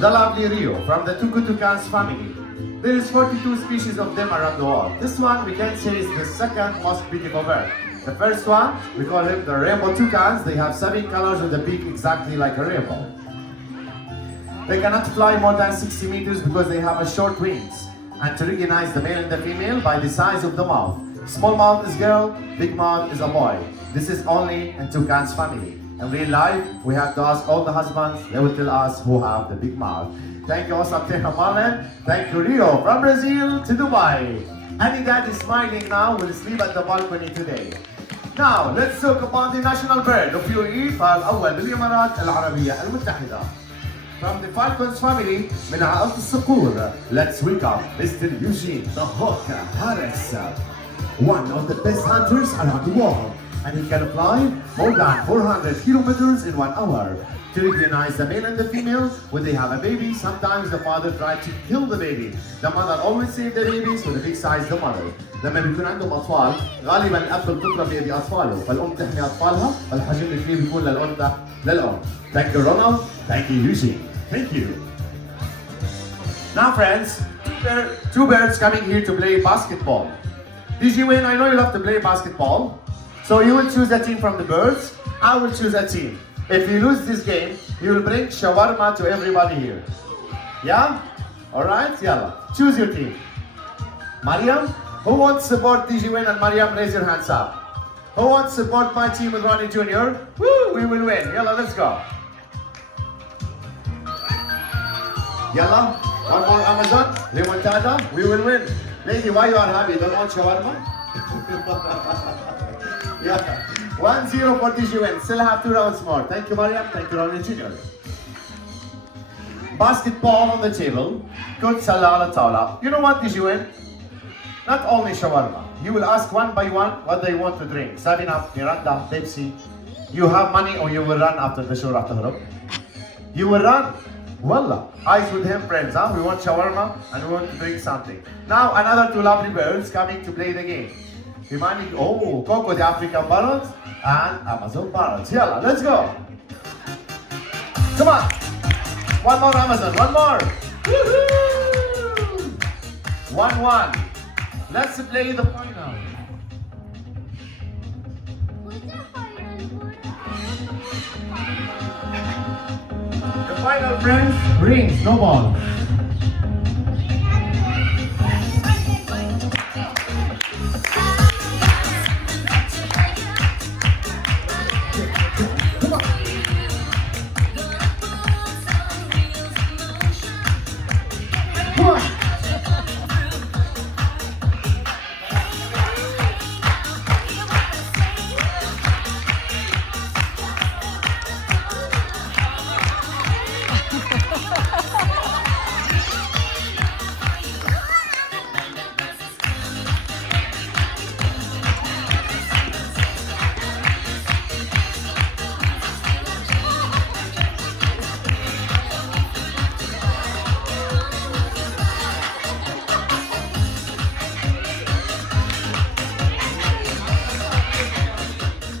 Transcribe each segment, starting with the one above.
the lovely Rio from the cockatoos family. There is 42 species of them around the world. This one we can say is the second most beautiful bird. The first one, we call him the rainbow toucans. They have 7 colors with a beak exactly like a rainbow. They cannot fly more than 60 meters because they have a short wings. And to recognize the male and the female by the size of the mouth. Small mouth is girl, big mouth is a boy. This is only in toucans family. In real life, we have to ask all the husbands, they will tell us who have the big mouth. Thank you also, Marlon. Thank you, Rio, from Brazil to Dubai. Any dad is smiling now will sleep at the balcony today. Now, let's talk about the national bird of UAE فالأول بالإمارات العربية المتحدة. From the falcons family, من عائلة الصقور, let's welcome Mr. Eugene the Hawk Harris, one of the best hunters around the world. And he can fly more than 400 kilometers in 1 hour. To recognize the male and the female, when they have a baby, sometimes the father tries to kill the baby. The mother always save the babies with a big size the mother. لما بيكون عندهم أطفال، غالبا الأب بالفطرة بيأذي أطفاله، فالأم تحمي أطفالها، فالحجم اللي فيه بيكون للأنثى للأم. Thank you, Ronald. Thank you, Eugene. Thank you. Now, friends, two birds coming here to play basketball. Eugene, I know you love to play basketball. So you will choose a team from the birds, I will choose a team. If you lose this game, you will bring shawarma to everybody here. Yeah? Alright, yalla. Choose your team. Mariam, who wants to support DJ Win and Mariam, raise your hands up. Who wants to support my team with Ronnie Jr.? Woo, we will win. Yalla, let's go. Yalla, one more Amazon, remontada, we will win. Lady, why you are happy? Don't want shawarma? Yeah, 1-0 for TGWN. Still have 2 rounds more. Thank you, Mariam. Thank you, Ronnie Jr. Basketball on the table. Good salah ala tawla. You know what, TGWN? Not only shawarma. You will ask one by one what they want to drink. 7-Up, Miranda, Pepsi. You have money or you will run after the show after Hurub. You will run. Wallah. Eyes with him, friends. Huh? We want shawarma and we want to drink something. Now, another 2 lovely birds coming to play the game. Demanding, oh, Coco the African parrots and Amazon parrots. Yalla, let's go. Come on. One more Amazon, one more. Woohoo! 1-1. Let's play the final. The final, friends, rings, no ball.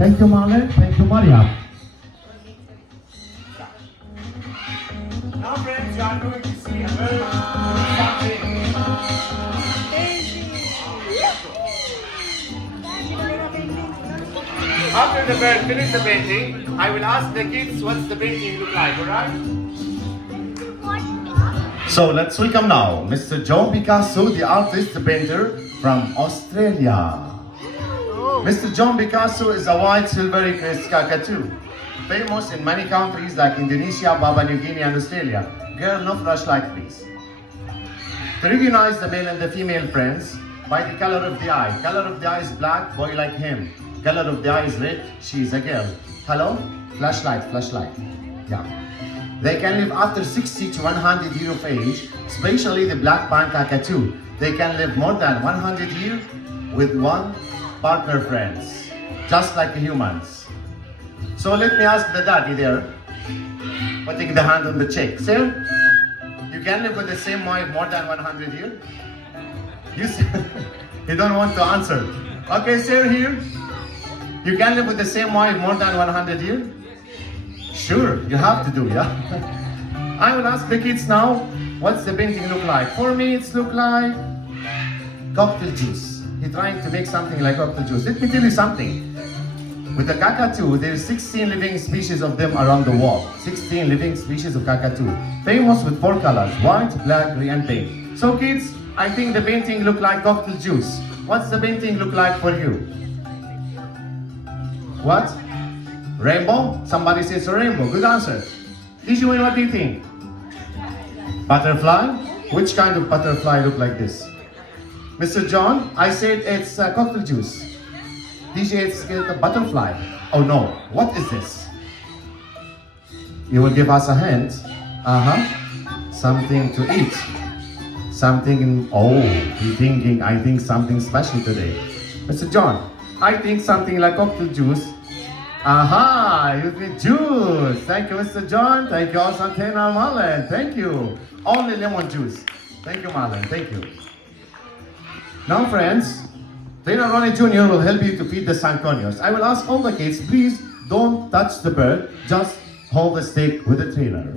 Thank you, Marlon. Thank you, Maria. Now, friends, you are going to see a very exciting. After the bird finishes the painting, I will ask the kids what's the painting look like, alright? So let's welcome now Mr. John Picasso, the artist, the painter from Australia. Mr. John Picasso is a white silvery crest cockatoo, famous in many countries like Indonesia, Papua New Guinea and Australia. Girl, no flashlight please. To recognize the male and the female friends by the color of the eye. Color of the eye is black, boy like him. Color of the eye is red, she is a girl. Hello? Flashlight, flashlight. Yeah. They can live after 60 to 100 years of age, especially the black band cockatoo. They can live more than 100 years with one partner friends, just like humans. So let me ask the daddy there, putting the hand on the cheek. Sir, you can live with the same wife more than 100 years? You see, you don't want to answer. Okay, sir, here. You can live with the same wife more than 100 years? Sure, you have to do, yeah? I will ask the kids now, what's the painting look like? For me, it's look like cocktail juice. He's trying to make something like cocktail juice. Let me tell you something. With the cockatoo, there's 16 living species of them around the world. 16 living species of cockatoo. Famous with 4 colors, white, black, green, and pink. So kids, I think the painting look like cocktail juice. What's the painting look like for you? What? Rainbow? Somebody says a rainbow. Good answer. Did you win? What do you think? Butterfly? Which kind of butterfly look like this? Mr. John, I said it's cocktail juice. DJ, it's a butterfly. Oh no, what is this? You will give us a hint. Something to eat. Something, he's thinking, I think something special today. Mr. John, I think something like cocktail juice. You think juice. Thank you, Mr. John. Thank you also, Tena Marlon. Thank you. Only lemon juice. Thank you, Marlon. Thank you. Now, friends, Trainer Ronnie Jr. will help you to feed the Sanconios. I will ask all the kids, please don't touch the bird. Just hold the stick with the trainer.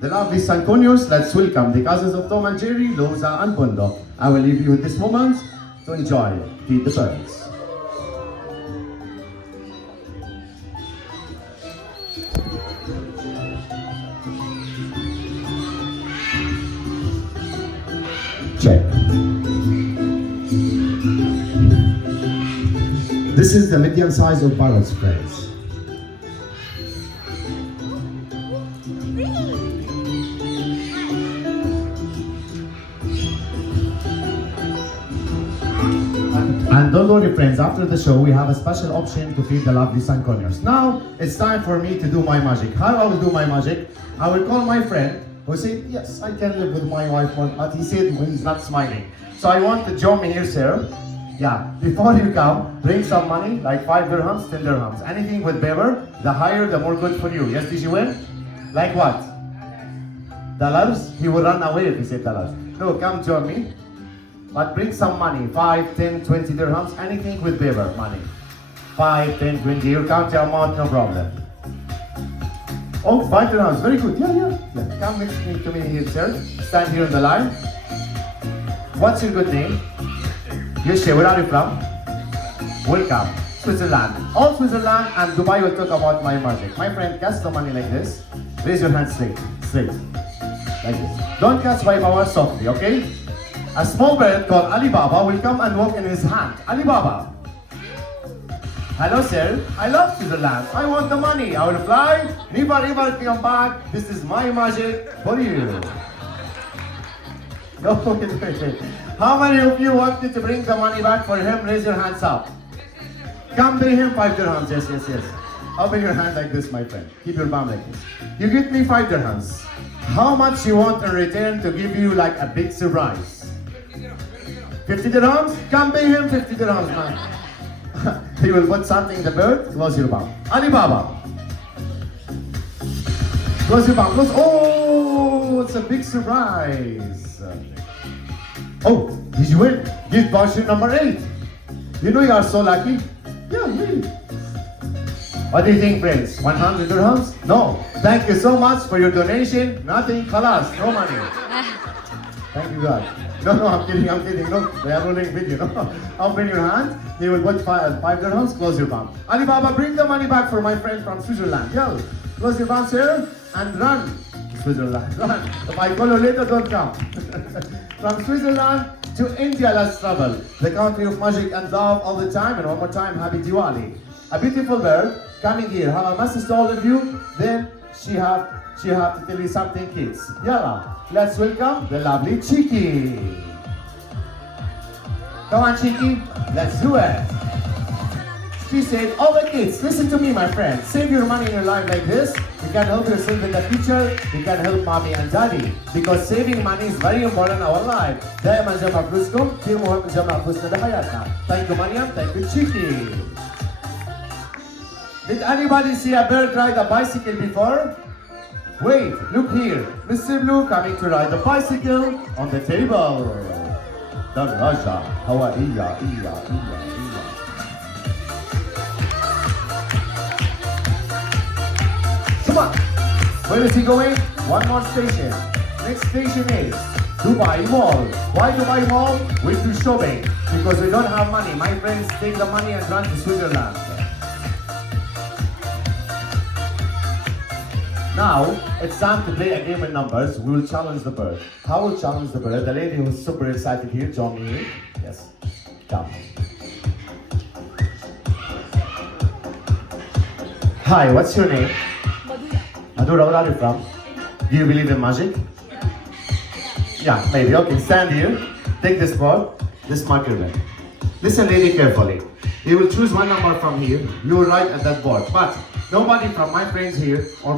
The lovely Sanconios, let's welcome the cousins of Tom and Jerry, Loza and Bundo. I will leave you with this moment to enjoy Feed the Birds. Check. This is the medium size of parrots, friends. And don't worry, friends, after the show we have a special option to feed the lovely Sanconios. Now it's time for me to do my magic. How I will do my magic? I will call my friend who said, yes, I can live with my wife, but he said he's not smiling. So I want to join me here, sir. Yeah, before you come, bring some money, like 5 dirhams, 10 dirhams. Anything with paper, the higher, the more good for you. Yes, did you win? Like what? Dollars? He will run away if he said dollars. No, come join me. But bring some money, 5, 10, 20 dirhams, anything with paper, money. 5, 10, 20, you count your amount, no problem. Oh, 5 dirhams, very good, yeah. Come next to me here, sir. Stand here on the line. What's your good name? Yoshe, where are you from? Welcome, Switzerland. All Switzerland and Dubai will talk about my magic. My friend, cast the money like this. Raise your hand straight, like this. Don't catch by power, softly, okay? A small bird called Alibaba will come and walk in his hand. Alibaba. Hello, sir. I love Switzerland. I want the money. I will fly. Never ever come back. This is my magic for you. No, wait. How many of you want me to bring the money back for him? Raise your hands up. Come bring him 5 dirhams. Yes. Open your hand like this, my friend. Keep your palm like this. You give me 5 dirhams. How much you want in return to give you like a big surprise? 50 dirhams? Come pay him 50 dirhams, man. He will put something in the bird. Close your mouth. Alibaba. Close your mouth. Close. Oh, it's a big surprise. Oh, did you win? Gift voucher number 8. You know you are so lucky. Yeah, really. What do you think, friends? 100 dirhams? No. Thank you so much for your donation. Nothing, khalas, no money. Thank you, God. No, I'm kidding. No, they are rolling video. No. Open your hand. He will put 5 dirhams. Close your palm. Alibaba, bring the money back for my friend from Switzerland. Yo, close your palms here and run. Switzerland, run. If I call you later, don't come. From Switzerland to India, let's travel. The country of magic and love all the time. And one more time, happy Diwali. A beautiful bird coming here. Have a message to all of you. Then she have to tell you something, kids. Yalla. Let's welcome the lovely Chiki. Come on, Chiki. Let's do it. She said, all the kids, listen to me, my friend. Save your money in your life like this. You can help yourself in the future. You can help mommy and daddy. Because saving money is very important in our life. دائما جمع فلوسكم كثير مهم نجمع فلوسنا بحياتنا. Thank you, Mariam. Thank you, Chiki. Did anybody see a bird ride a bicycle before? Wait, look here. Mr. Blue coming to ride the bicycle on the table. The Raja. Hawaii. one. Where is he going? One more station. Next station is Dubai Mall. Why Dubai Mall? We do shopping because we don't have money. My friends take the money and run to Switzerland. Now, it's time to play a game in numbers. We will challenge the bird. How will challenge the bird? The lady who's super excited here, join me here. Yes, come. Hi, what's your name? Madura, where are you from? Do you believe in magic? Yeah, maybe. Okay, stand here. Take this board, this marker pen. Listen, lady, carefully. You will choose one number from here. You will write at that board. But nobody from my friends here or